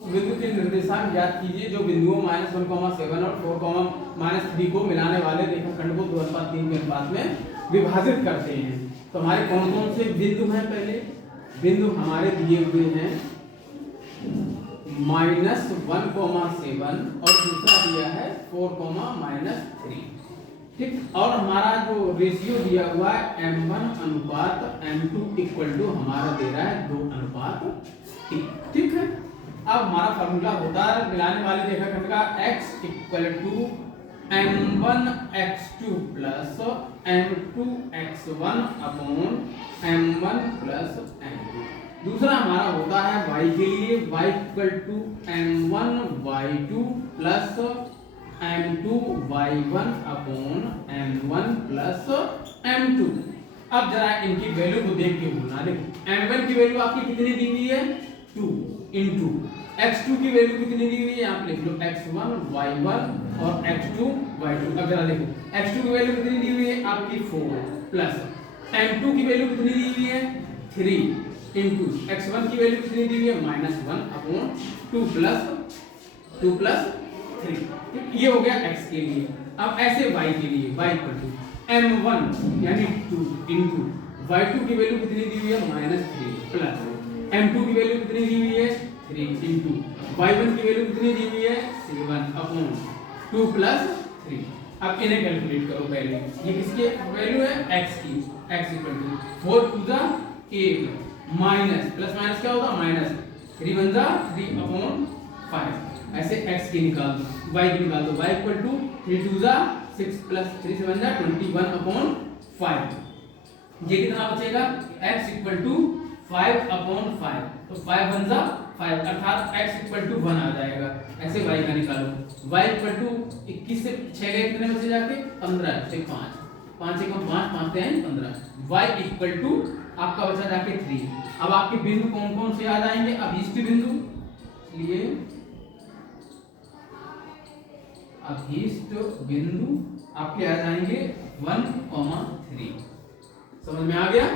बिंदु के निर्देशांक ज्ञात कीजिए जो बिंदुओं -1,7 और 4,-3 को मिलाने वाले रेखाखंड को 2:3 के अनुपात में विभाजित करते हैं। तो हमारे कौन कौन से बिंदु हैं? पहले बिंदु हमारे दिए हुए हैं -1,7 और दूसरा दिया है 4,-3। ठीक, और हमारा जो रेशियो दिया हुआ है M1:M2 इक्वल टू हमारा दे रहा है 2:3। ठीक है, अब हमारा फॉर्मूला होता है मिलाने वाले रेखाखंड का x equal to M1x2 plus M2x1 upon M1 plus M2। दूसरा हमारा होता है y के लिए y equal to M1y2 plus M2y1 upon M1 plus M2। अब जरा इनकी वैल्यू को देख के बोलना। देखो M1 की वैल्यू आपकी कितनी दी हुई है? 2 इंटू x2 की वैल्यू कितनी दी हुई है? यहाँ पे लिख लो x1 y1 और x2 y2। अब जरा देखो x2 की वैल्यू कितनी दी हुई है? आपकी 4 प्लस m2 की वैल्यू कितनी दी हुई है? 3 इंटू x1 की वैल्यू कितनी दी हुई है? -1 अपॉन 2 प्लस 3। ये हो गया x के लिए। अब ऐसे y के लिए y इक्वल टू m1 यानी 2 इंटू y2 की वैल्यू कितनी दी हुई है? -3 प्लस m2 की वैल्यू कितनी दी हुई है? 3 इंटू y1 की वैल्यू कितनी दी हुई है? 7 अपॉन 2 प्लस 3। अब इन्हें कैलकुलेट करो पहले। ये किसकी वैल्यू है? x की। x equal to 4 to the 8 minus plus minus क्या होगा? माइनस 3 वन जा 3 अपॉन 5। ऐसे x की निकाल दो, y की निकाल दो। y equal to 3 to the 6 plus 3 7 जा 21 अपॉन 5। ये कितना बचेगा? x equal to 5 upon 5। तो 5 वन जा 5 अर्थात x इक्वल टू 1 आ जाएगा। ऐसे y का निकालो। y इक्वल टू 21 से 6 गए कितने बचे जाके? 15 से 5 5 से 5 5 से 15। y इक्वल टू आपका बचा जाके 3। अब आपके बिंदु कौन कौन से आ जाएंगे? अभीष्ट बिंदु, इसलिए अभीष्ट बिंदु आपके आ जाएंगे 1, 3। समझ में आ गया?